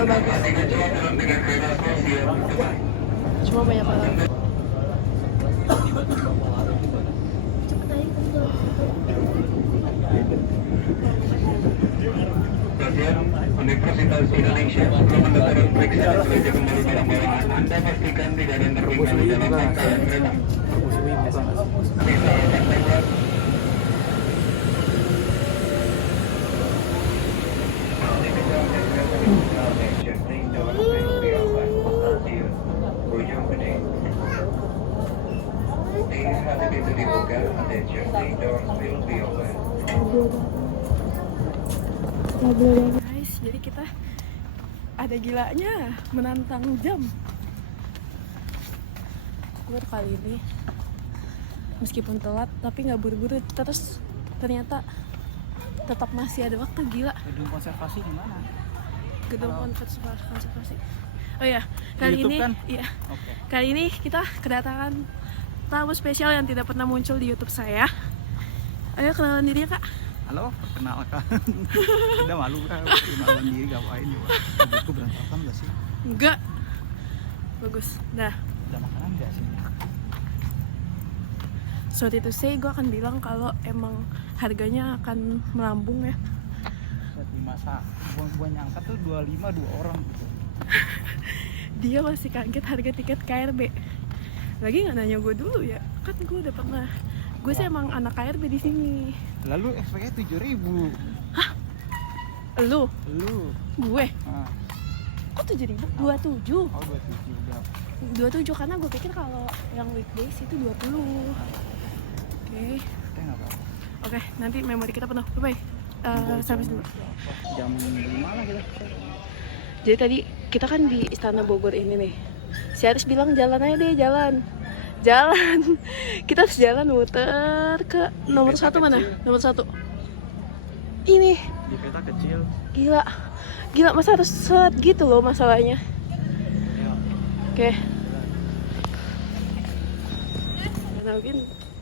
hotel bagus. Cuma banyak orang. Universitas Indonesia belum mendapatkan periksa gereja kembali barang-barang Anda pastikan tidak ada yang tertinggal di dalam rangkaian kereta. Guys, jadi kita ada gilanya menantang jam. Gue kali ini meskipun telat tapi nggak buru-buru, terus ternyata tetap masih ada waktu. Gila. Gedung konservasi di mana? Gedung konservasi. Oh ya, kali ini kan? iya. Oke. Kali ini kita kedatangan tamu spesial yang tidak pernah muncul di YouTube saya. Ayo kenalan dirinya, Kak. Halo, perkenalkan. Udah malu kan perkenalan diri ngapain ya? Buku berantakan gak sih? Enggak. Bagus. Dah. Udah makanan gak sih? Sorry to say, gue akan bilang kalau emang harganya akan melambung ya. Saat di masa gua nyangka tuh 25 2 orang gitu. Dia masih kaget harga tiket KRB. Lagi nggak nanya gue dulu ya? Kan gue udah pernah. Gue sih emang anak KRB di sini. Lalu expect-nya 7.000. Lu? Gue? Nah, Kok 7.000? 27. oh 27 udah. 27 karena gue pikir kalau yang weekdays itu 20. Oke. Kita nggak apa-apa. Oke, nanti memori kita penuh. Bye. Sampai dulu. Jam 5 lah kita. Jadi tadi kita kan di Istana Bogor ini nih. Si Aris bilang jalan aja deh, jalan. Kita harus jalan muter ke nomor peta 1 mana? kecil. Nomor 1. Ini. Di peta kecil. Gila masa harus set gitu loh masalahnya. Ya. Oke. Nah,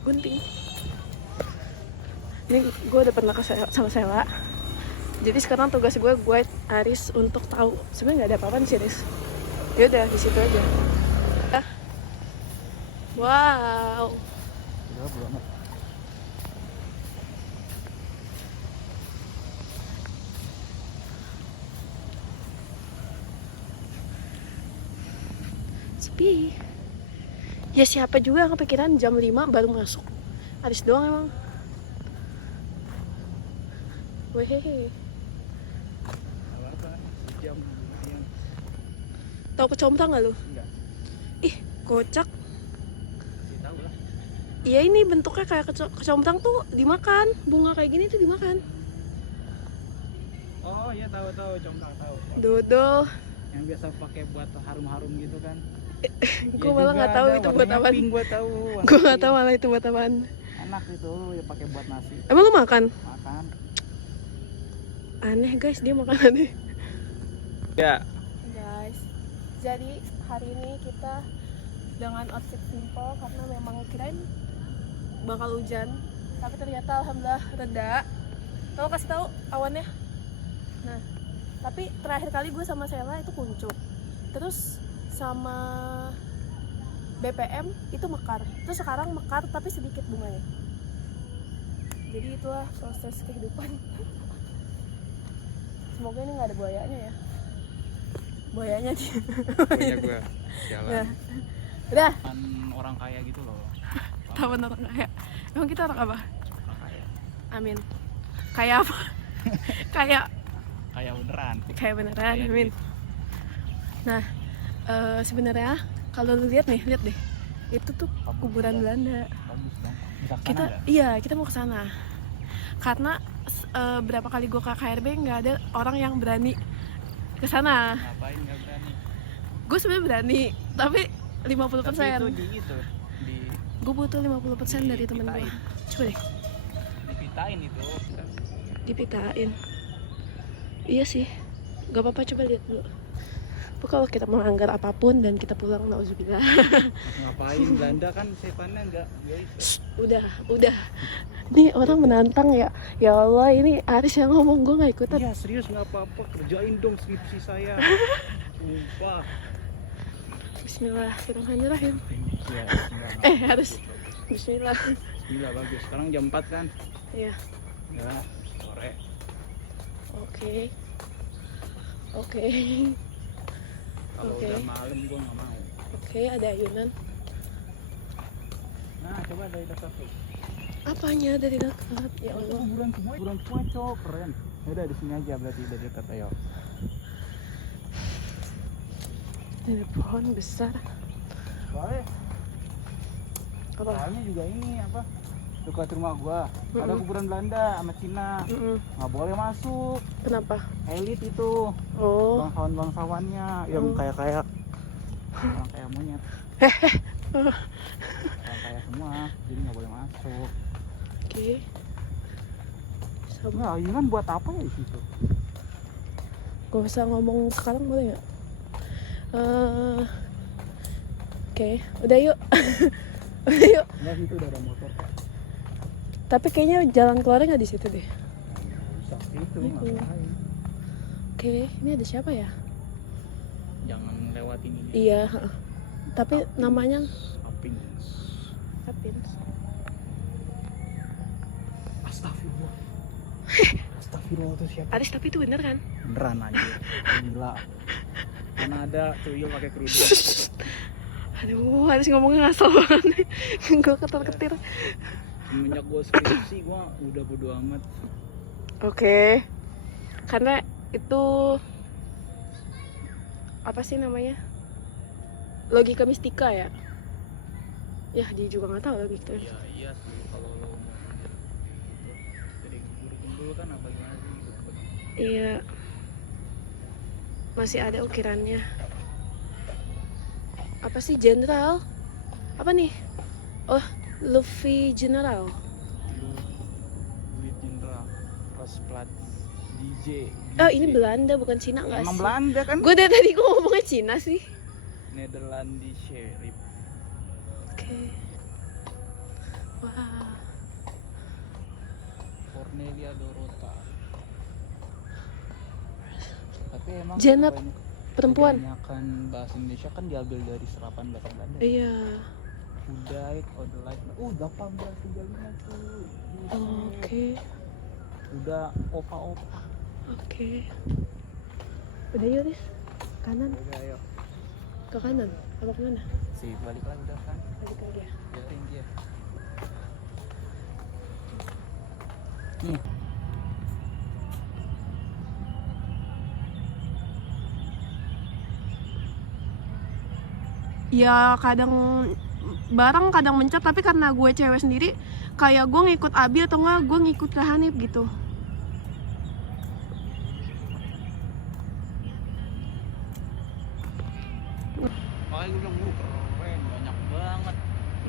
gunting. Ini gue udah pernah sama Sela. Jadi sekarang tugas gue Aris untuk tahu sebenarnya nggak ada apa-apa sih, Aris. Ya udah di situ aja. Wow. Udah belum. Sepi. Ya siapa juga yang kepikiran jam 5 baru masuk. Aris doang emang. Wehehe. Apa? Jam yang Tahu kecombrang nggak lu? enggak. Ih, kocak. Ya tahu lah. Iya, ini bentuknya kayak kecombrang tuh dimakan. Bunga kayak gini tuh dimakan. Oh iya tahu comblang tahu. Dodol. Yang biasa pakai buat harum-harum gitu kan. Gue malah nggak tahu itu buat apa. Pink gua tahu. Gue nggak tahu malah itu buat apaan. Enak itu ya pakai buat nasi. Emang lu makan? Makan. Aneh guys, dia makan aneh. Ya. Guys, jadi hari ini kita dengan outfit simple karena memang kirain bakal hujan, tapi ternyata alhamdulillah reda. Tahu kasih tahu awannya. Nah, tapi terakhir kali gue sama Sela itu kuncup, terus sama BPM itu mekar, terus sekarang mekar tapi sedikit bunganya. Jadi itulah proses kehidupan. Semoga ini nggak ada buayanya ya. Buayanya dia. Punya gua jalan. Nah, udah. Orang kaya gitu loh. Tawan orang kaya. Emang kita orang apa? Orang kaya. Amin. Kayak apa? Kayak Kaya beneran. kayak beneran. Kayak Amin. gitu. Nah, sebenarnya kalau lu lihat deh, itu tuh kuburan Belanda. Bagus dong. Bisa kesana Kita, nggak? iya kita mau ke sana. Karena berapa kali gue ke KRB nggak ada orang yang berani ke sana. Ngapain nggak berani? Gue sebenarnya berani, tapi 50%. Tapi itu di itu di Gue butuh 50% dari temen gue. Coba deh, dipitain itu. dipitain. Iya sih, gak apa-apa, coba lihat dulu. Tapi kalau kita melanggar apapun dan kita pulang, nauzubillah. Ngapain Belanda kan setannya enggak guys. Udah. Nih orang menantang ya. Ya Allah, ini Aris yang ngomong, gue nggak ikutan. Iya serius nggak apa-apa, kerjain dong skripsi saya. Sumpah. Bismillahirrahmanirrahim. Iya. Harus Bismillah. Gila bagus. Sekarang jam 4 kan? Iya. Ya, sore. Oke. Kalau Oke. udah malam gua nggak mau. Oke, ada ayunan. Nah, coba dari dekat tuh. Apanya dari dekat? Ya Allah. Kuburan semua cok, keren. Ya udah di sini aja berarti dari dekat ayo. Ada pohon besar. Soalnya, Apa? soalnya juga ini apa? Dekat rumah gua ada kuburan Belanda sama Cina. Nggak boleh masuk. Kenapa? Elit itu. Oh. Bangsawan-bangsawannya yang kayak orang kayak monyet. Orang kayak semua, jadi nggak boleh masuk. Oke. Nah, ini kan buat apa ya di situ? Gak usah ngomong sekarang boleh nggak? Oke, udah yuk. Udah yuk. Enggak, situ udah ada motor. Tapi kayaknya jalan keluarnya nggak di situ deh. Bisa itu Ini ngapain? Oke, ini ada siapa ya? Jangan lewatin ini. Iya. Tapi namanya Aping. Apin. Astagfirullah. Astagfirullah itu siapa? Aris, tapi itu bener kan? Beneran aja. Gila. Mana ada tuyul pakai kerudung. Aduh, Aris ngomongnya ngasal banget. Gue ketar-ketir. Semenjak gue skripsi gue udah bodo amat. Oke. Karena itu apa sih namanya? Logika mistika ya? Ya, dia juga nggak tahu logika. Ya iya sih kalau lo mau jadi guru kan apa gimana sih gitu. Iya. Masih ada ukirannya. Apa sih jenderal? Apa nih? Oh, Luffy General. Duit Jenderal Rosplat DJ. Oh, ini Belanda bukan Cina nggak Emang sih? Belanda kan? Gue dari tadi ngomongnya Cina sih. Nederlandi Sheriff. Oke. Wah. Cornelia Dorota. Tapi emang Janet perempuan. kebanyakan bahasa Indonesia kan diambil dari serapan bahasa Belanda. Iya. Who died on the light. 1835 tuh. Oke. Udah opa-opa. Oke. Udah yuk, Riz. Kanan. Udah ayo. Ke kanan. Apa kemana? Si balik lagi udah kan. Balik lagi ya. Biarin dia. Nih. Ya kadang bareng kadang mencet, tapi karena gue cewek sendiri kayak gue ngikut Abi atau enggak gue ngikut ke Hanif gitu. Makanya gue bilang keren, banyak banget.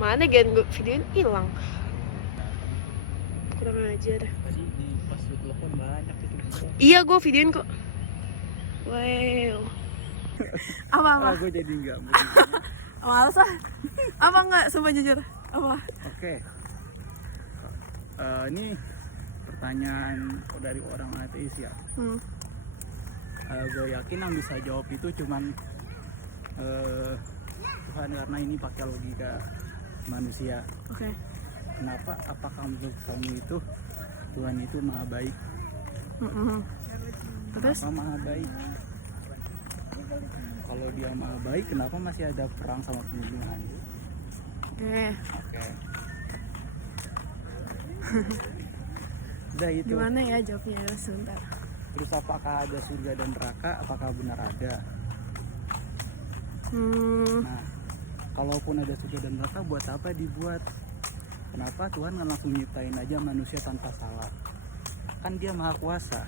Mana gen gue videoin hilang. Kurang ajar. Tadi di pas lu telepon banyak itu. Iya, gue videoin kok. Wow. Apa? Gue jadi enggak. Males ah. Apa enggak? Sumpah jujur. Apa? Oke. Ini pertanyaan dari orang ateis ya. Gue yakin yang bisa jawab itu cuman Tuhan, karena ini pakai logika manusia. Oke. Kenapa? Apakah menurut kamu itu Tuhan itu maha baik? Terus? Kenapa maha baik? Kalau dia maha baik, kenapa masih ada perang sama pembunuhan? Oke. Udah itu. Gimana ya jawabnya? Sebentar. Terus apakah ada surga dan neraka? Apakah benar ada? Nah, kalaupun ada surga dan neraka, buat apa dibuat? Kenapa Tuhan nggak langsung nyiptain aja manusia tanpa salah? Kan dia maha kuasa.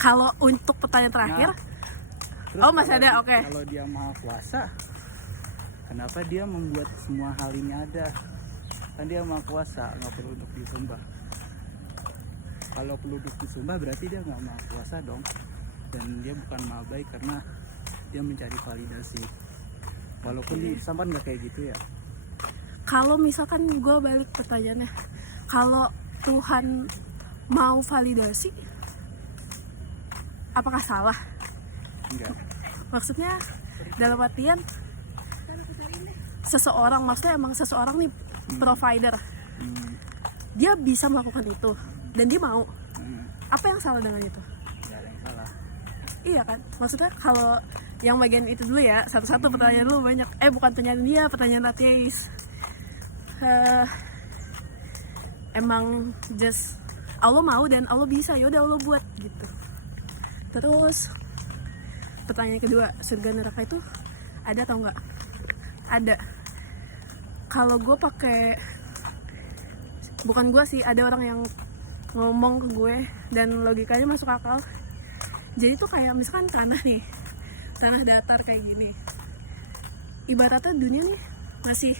Kalau untuk pertanyaan terakhir, Terus oh masih kalau ada, oke. Kalau dia maha kuasa, kenapa dia membuat semua hal ini ada? Kan dia maha kuasa, nggak perlu untuk disembah. Kalau perlu untuk disembah berarti dia nggak maha kuasa dong. Dan dia bukan maha baik karena dia mencari validasi. Walaupun di Islam kan nggak kayak gitu ya. Kalau misalkan gue balik pertanyaannya, kalau Tuhan mau validasi, apakah salah? Enggak. Maksudnya dalam artian seseorang, maksudnya emang seseorang nih provider, dia bisa melakukan itu dan dia mau. Apa yang salah dengan itu? Nggak ada yang salah. Iya kan? Maksudnya kalau yang bagian itu dulu ya, satu-satu pertanyaan dulu banyak. Bukan pertanyaan dia, pertanyaan ateis. Emang just Allah mau dan Allah bisa, yaudah Allah buat gitu. Terus pertanyaan kedua, surga neraka itu ada atau enggak? Ada. Kalau gue pakai, bukan gue sih, ada orang yang ngomong ke gue dan logikanya masuk akal. Jadi tuh kayak misalkan tanah nih, tanah datar kayak gini, ibaratnya dunia nih masih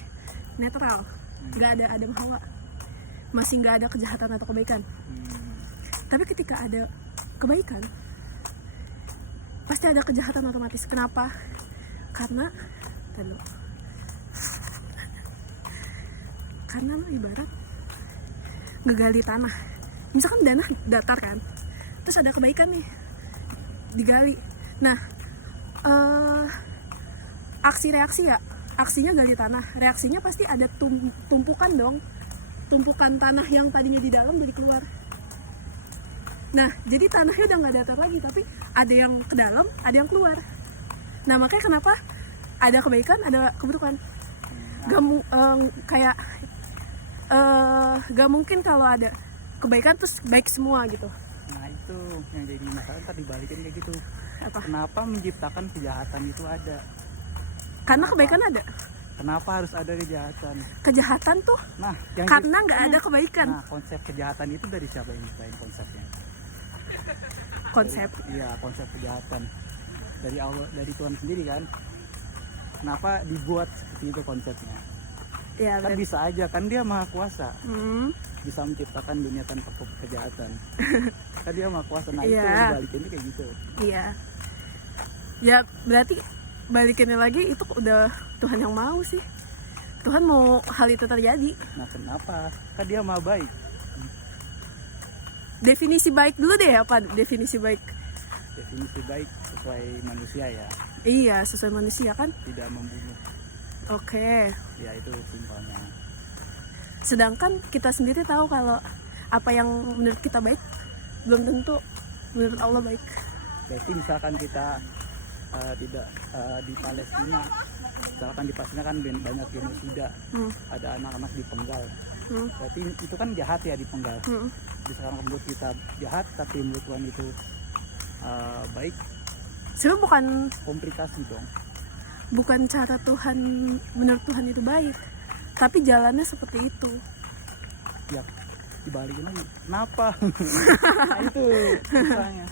netral, nggak ada Adam Hawa, masih nggak ada kejahatan atau kebaikan. Tapi ketika ada kebaikan, pasti ada kejahatan otomatis. Kenapa? Karena karena lo ibarat ngegali tanah, misalkan tanah datar kan, terus ada kebaikan nih digali. Nah, aksi reaksi ya, aksinya gali tanah, reaksinya pasti ada tumpukan dong, tumpukan tanah yang tadinya di dalam jadi keluar. Nah, jadi tanahnya udah nggak datar lagi, tapi ada yang ke dalam, ada yang keluar. Nah, makanya kenapa ada kebaikan, ada keburukan. Gak mungkin kalau ada kebaikan terus baik semua gitu. Nah itu yang jadi masalah, ntar dibalikin kayak gitu. Apa? Kenapa menciptakan kejahatan itu ada? Karena kebaikan ada. Kenapa harus ada kejahatan? Kejahatan tuh Nah, yang karena nggak ada kebaikan. Nah, konsep kejahatan itu dari siapa yang nyiptain konsepnya? Konsep. Iya, konsep kejahatan dari Allah, dari Tuhan sendiri kan. Kenapa dibuat seperti itu konsepnya? Ya, Kan bisa aja, kan dia maha kuasa, bisa menciptakan dunia tanpa kejahatan. Kan dia maha kuasa. Nah itu balikinnya kayak gitu. Iya. Ya berarti balikinnya lagi itu udah Tuhan yang mau sih. Tuhan mau hal itu terjadi. Nah kenapa? Kan dia maha baik. Definisi baik dulu deh, apa definisi baik? Definisi baik sesuai manusia ya. Iya, sesuai manusia kan. Tidak membunuh. Oke. Ya itu simpelnya. Sedangkan kita sendiri tahu kalau apa yang menurut kita baik belum tentu menurut Allah baik. Berarti misalkan kita tidak di Palestina, misalkan di Palestina kan banyak genosida, ada anak-anak dipenggal. Berarti itu kan jahat ya, dipenggal. Misalkan menurut kita jahat, tapi menurut Tuhan itu baik. Sebenarnya bukan komplikasi dong. Bukan cara Tuhan, menurut Tuhan itu baik, tapi jalannya seperti itu. Ya dibalikin lagi, kenapa? Nah, itu misalnya.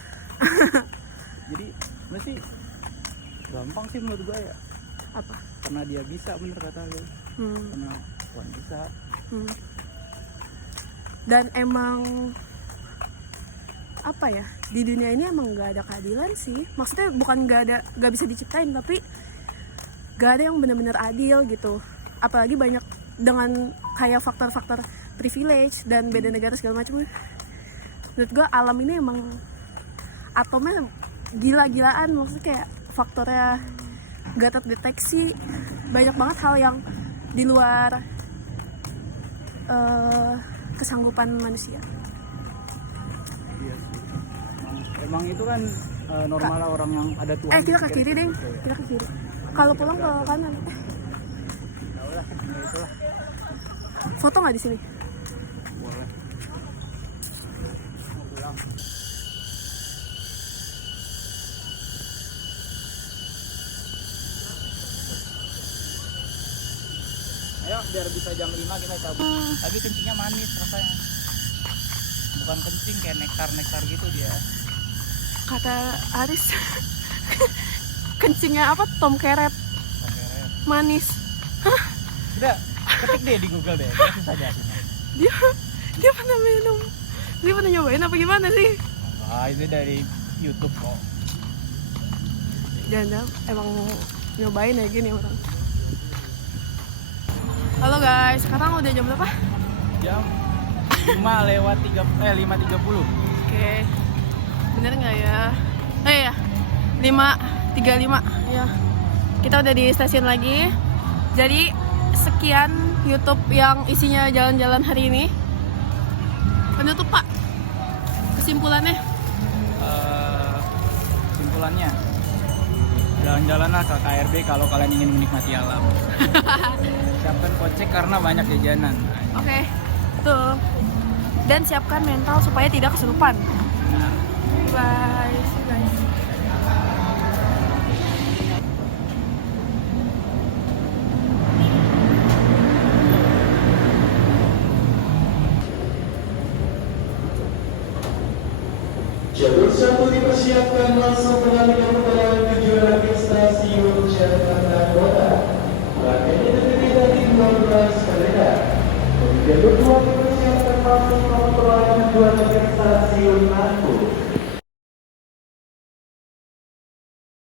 Jadi mesti gampang sih menurut gue ya. Apa? Karena dia bisa, bener kata lu. Karena Tuhan bisa. Dan emang apa ya, di dunia ini emang nggak ada keadilan sih. Maksudnya bukan nggak bisa diciptain, tapi gak ada yang benar-benar adil gitu. Apalagi banyak dengan kayak faktor-faktor privilege dan beda negara segala macam. Menurut gue alam ini emang atomnya gila-gilaan. Maksudnya kayak faktornya gak terdeteksi. Banyak banget hal yang di luar kesanggupan manusia. Iya sih. Emang itu kan normal orang yang ada Tuhan. Kita ke kiri deh. Kita ke kiri. Kalau pulang ke kanan. Udah, itulah. Foto nggak di sini? Boleh. Pulang. Ayo biar bisa jam 5 kita cabut. Tapi kencingnya manis rasanya. Bukan kencing kayak nektar gitu dia. Kata Aris. Kencingnya apa? Tom Keret. Manis. Hah? Udah, ketik deh di Google deh. Susah jelasinnya. Dia pernah minum. Dia pernah nyobain apa gimana sih? Ah, itu dari YouTube kok. Jangan emang nyobain ya gini orang. Halo guys, sekarang udah jam berapa? Jam 5:30. Oke, bener nggak ya? Ya, 5:35 ya. Kita udah di stasiun lagi. Jadi sekian YouTube yang isinya jalan-jalan hari ini. Penutup Pak, kesimpulannya? Kesimpulannya, jalan-jalanlah ke KRB kalau kalian ingin menikmati alam. Siapkan kocek karena banyak jajanan. Oke, tuh. Dan siapkan mental supaya tidak kesurupan. Bye, see you guys. Jalur 1 dipersiapkan langsung mengambil perjalanan tujuan akhir stasiun Jakarta Kota. Rangkaian terdiri dari 12 kereta. Jalur 2 dipersiapkan langsung mengambil perjalanan tujuan akhir stasiun Naku.